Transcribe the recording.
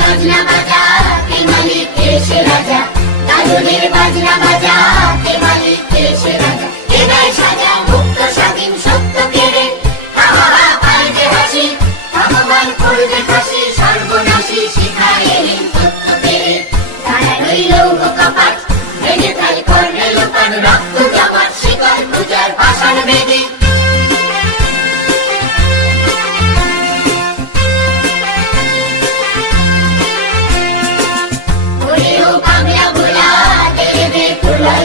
বাজনা বাজা কে মালিক কে সে রাজা, গাজনের বাজনা বাজা কে মালিক কে সে রাজা। কে দেয় সাজা মুক্ত স্বাধীন সত্য কেড়ে, হা হা হা পায় যে হাসি, ভগবান করবে ফাঁসি সর্বনাশী শিখায় এলেন সত্য পেরে। তারা রইল কপাট ভেঙে তাই করলে লোপান, রক্ত জমাট শিকল পূজার পাষাণ বেদী। বাংলা ভোলা দেবে প্রলয়।